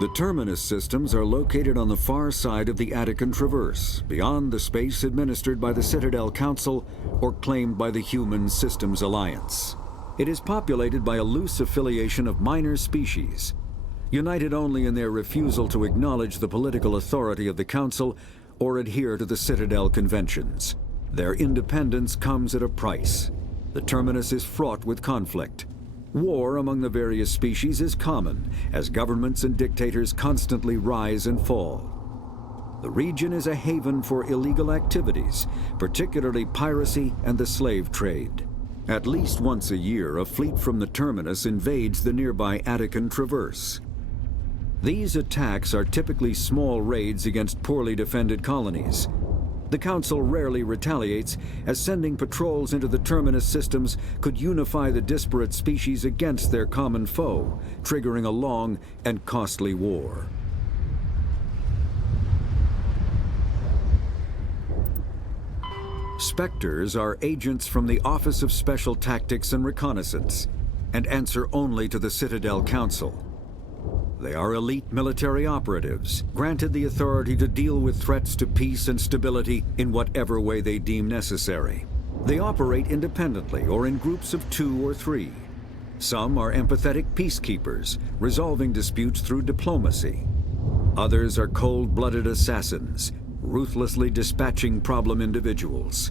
The terminus systems are located on the far side of the Attican Traverse, beyond the space administered by the Citadel Council or claimed by the Human Systems Alliance. It is populated by a loose affiliation of minor species, united only in their refusal to acknowledge the political authority of the Council or adhere to the Citadel conventions. Their independence comes at a price. The terminus is fraught with conflict. War among the various species is common, as governments and dictators constantly rise and fall. The region is a haven for illegal activities, particularly piracy and the slave trade. At least once a year, a fleet from the terminus invades the nearby Attican Traverse. These attacks are typically small raids against poorly defended colonies. The Council rarely retaliates, as sending patrols into the terminus systems could unify the disparate species against their common foe, triggering a long and costly war. Spectres are agents from the Office of Special Tactics and Reconnaissance, and answer only to the Citadel Council. They are elite military operatives, granted the authority to deal with threats to peace and stability in whatever way they deem necessary. They operate independently or in groups of 2 or 3. Some are empathetic peacekeepers, resolving disputes through diplomacy. Others are cold-blooded assassins, ruthlessly dispatching problem individuals.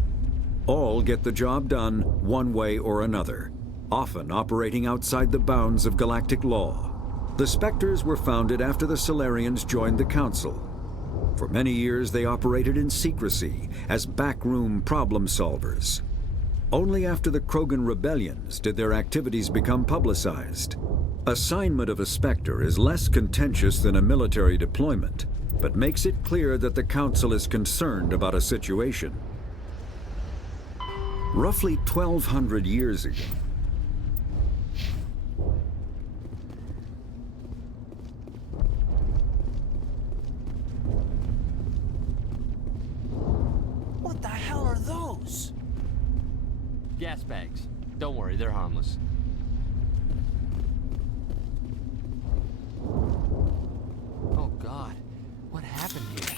All get the job done one way or another, often operating outside the bounds of galactic law. The Spectres were founded after the Solarians joined the Council. For many years, they operated in secrecy as backroom problem solvers. Only after the Krogan rebellions did their activities become publicized. Assignment of a Spectre is less contentious than a military deployment, but makes it clear that the Council is concerned about a situation. Roughly 1,200 years ago, gas bags. Don't worry, they're harmless. Oh God, what happened here?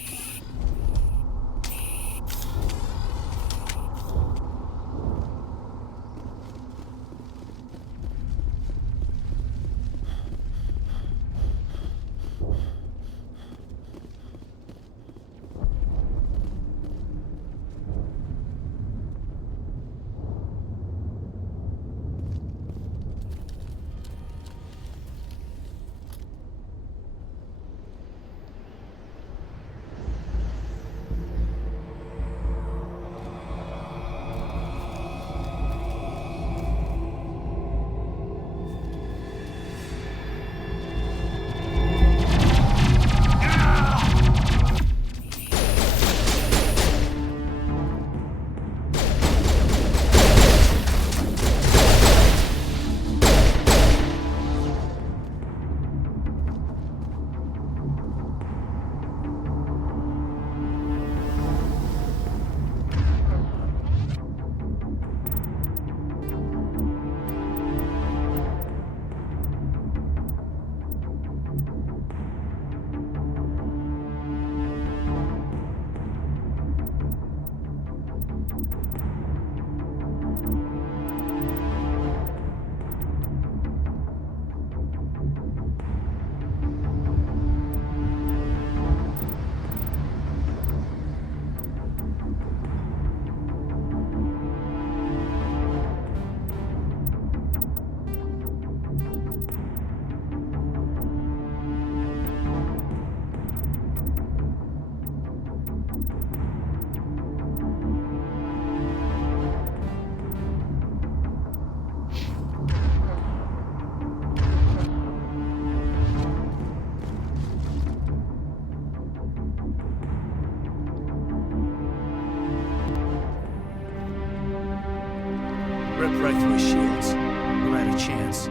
Ripped right through his shields. We'll have a chance.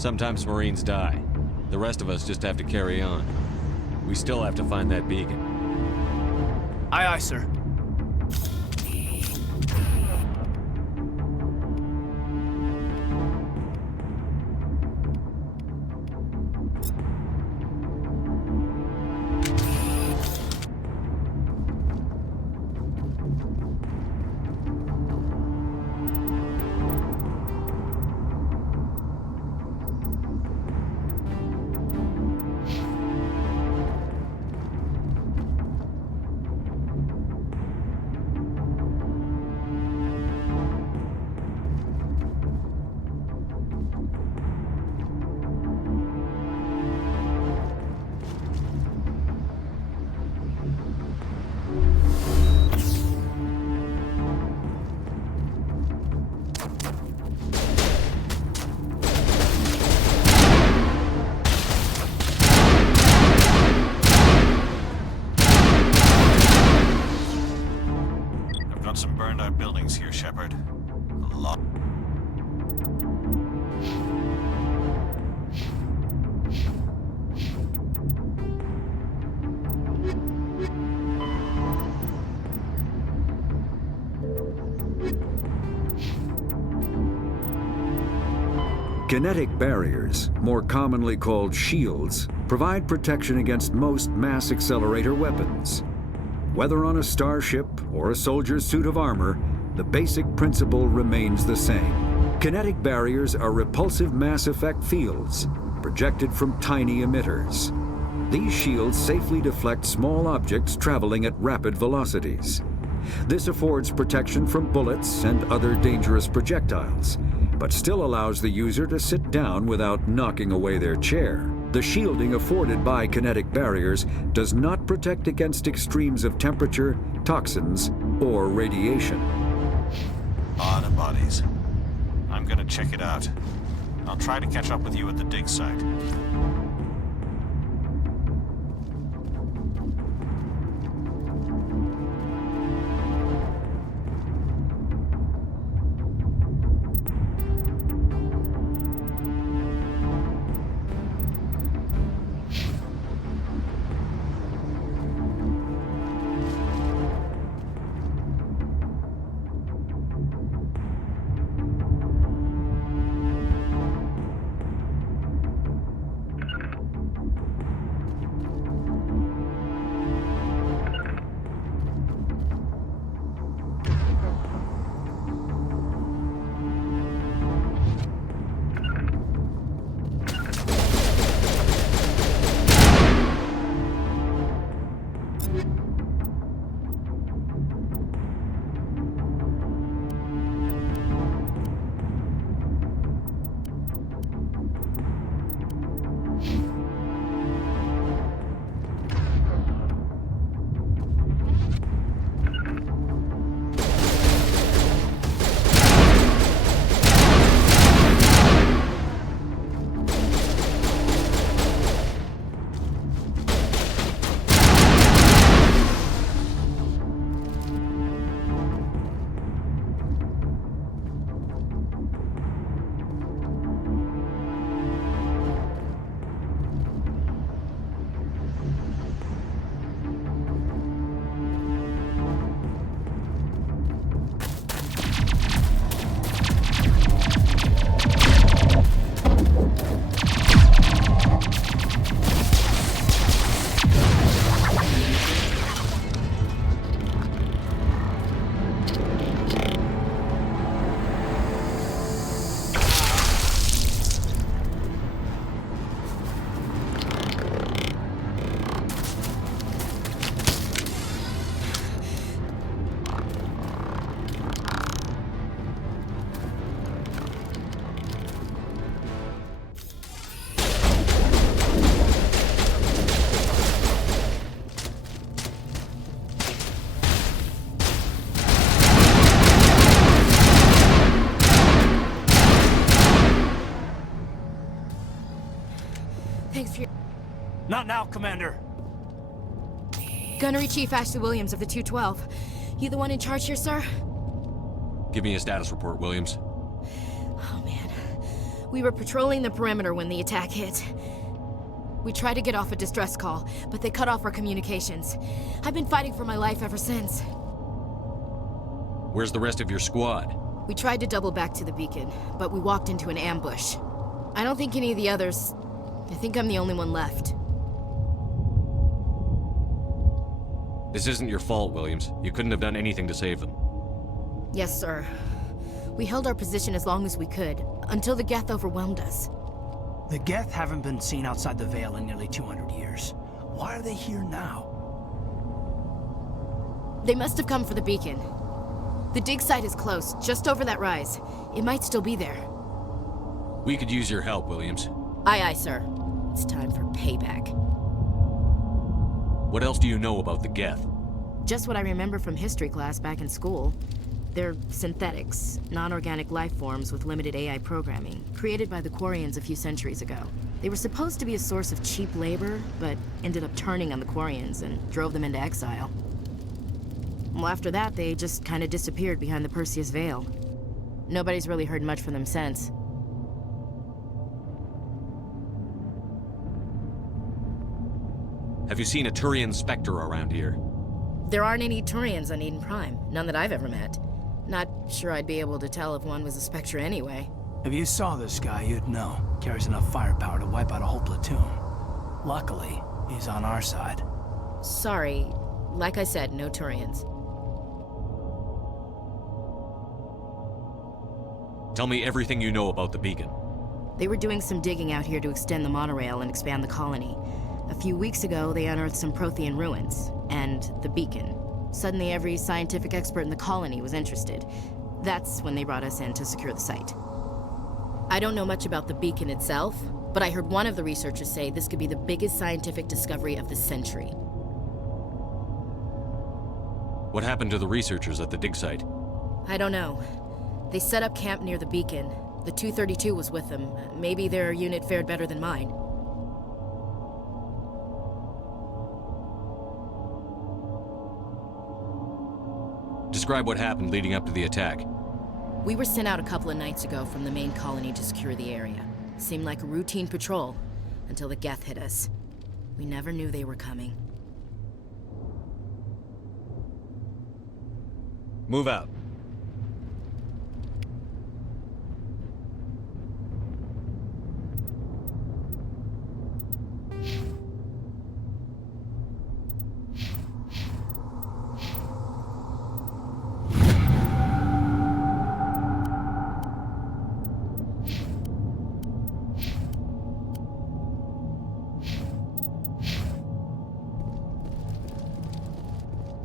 Sometimes Marines die. The rest of us just have to carry on. We still have to find that beacon. Aye, aye, sir. burned out buildings here, Shepard. A lot. Kinetic barriers, more commonly called shields, provide protection against most mass accelerator weapons. Whether on a starship or a soldier's suit of armor, the basic principle remains the same. Kinetic barriers are repulsive mass effect fields, projected from tiny emitters. These shields safely deflect small objects traveling at rapid velocities. This affords protection from bullets and other dangerous projectiles, but still allows the user to sit down without knocking away their chair. The shielding afforded by kinetic barriers does not protect against extremes of temperature, toxins, or radiation. Odd bodies. I'm gonna check it out. I'll try to catch up with you at the dig site. Thanks for your... Not now, Commander. Gunnery Chief Ashley Williams of the 212. You the one in charge here, sir? Give me a status report, Williams. Oh, man. We were patrolling the perimeter when the attack hit. We tried to get off a distress call, but they cut off our communications. I've been fighting for my life ever since. Where's the rest of your squad? We tried to double back to the beacon, but we walked into an ambush. I don't think any of the others... I think I'm the only one left. This isn't your fault, Williams. You couldn't have done anything to save them. Yes, sir. We held our position as long as we could, until the Geth overwhelmed us. The Geth haven't been seen outside the Veil in nearly 200 years. Why are they here now? They must have come for the beacon. The dig site is close, just over that rise. It might still be there. We could use your help, Williams. Aye, aye, sir. It's time for payback. What else do you know about the Geth? Just what I remember from history class back in school. They're synthetics, non-organic life forms with limited AI programming, created by the Quarians a few centuries ago. They were supposed to be a source of cheap labor, but ended up turning on the Quarians and drove them into exile. Well, after that, they just kind of disappeared behind the Perseus Veil. Nobody's really heard much from them since. Have you seen a Turian Spectre around here? There aren't any Turians on Eden Prime. None that I've ever met. Not sure I'd be able to tell if one was a Spectre anyway. If you saw this guy, you'd know. Carries enough firepower to wipe out a whole platoon. Luckily, he's on our side. Sorry. Like I said, no Turians. Tell me everything you know about the beacon. They were doing some digging out here to extend the monorail and expand the colony. A few weeks ago, they unearthed some Prothean ruins, and the beacon. Suddenly, every scientific expert in the colony was interested. That's when they brought us in to secure the site. I don't know much about the beacon itself, but I heard one of the researchers say this could be the biggest scientific discovery of the century. What happened to the researchers at the dig site? I don't know. They set up camp near the beacon. The 232 was with them. Maybe their unit fared better than mine. Describe what happened leading up to the attack. We were sent out a couple of nights ago from the main colony to secure the area. Seemed like a routine patrol, until the Geth hit us. We never knew they were coming. Move out.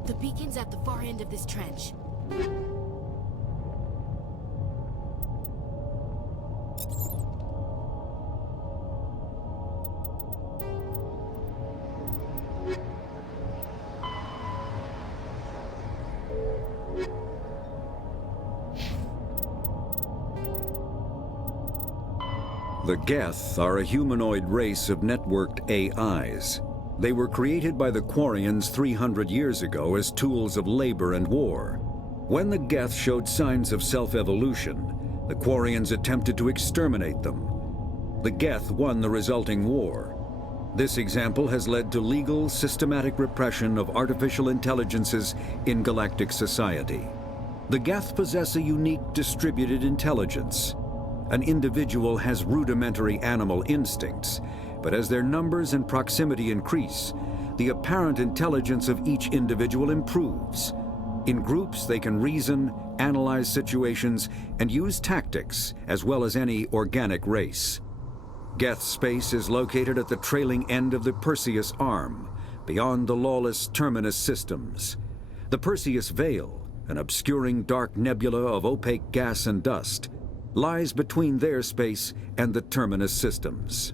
The beacon's at the far end of this trench. The Geth are a humanoid race of networked AIs. They were created by the Quarians 300 years ago as tools of labor and war. When the Geth showed signs of self-evolution, the Quarians attempted to exterminate them. The Geth won the resulting war. This example has led to legal, systematic repression of artificial intelligences in galactic society. The Geth possess a unique distributed intelligence. An individual has rudimentary animal instincts, but as their numbers and proximity increase, the apparent intelligence of each individual improves. In groups, they can reason, analyze situations, and use tactics, as well as any organic race. Geth space is located at the trailing end of the Perseus Arm, beyond the lawless Terminus systems. The Perseus Veil, an obscuring dark nebula of opaque gas and dust, lies between their space and the Terminus systems.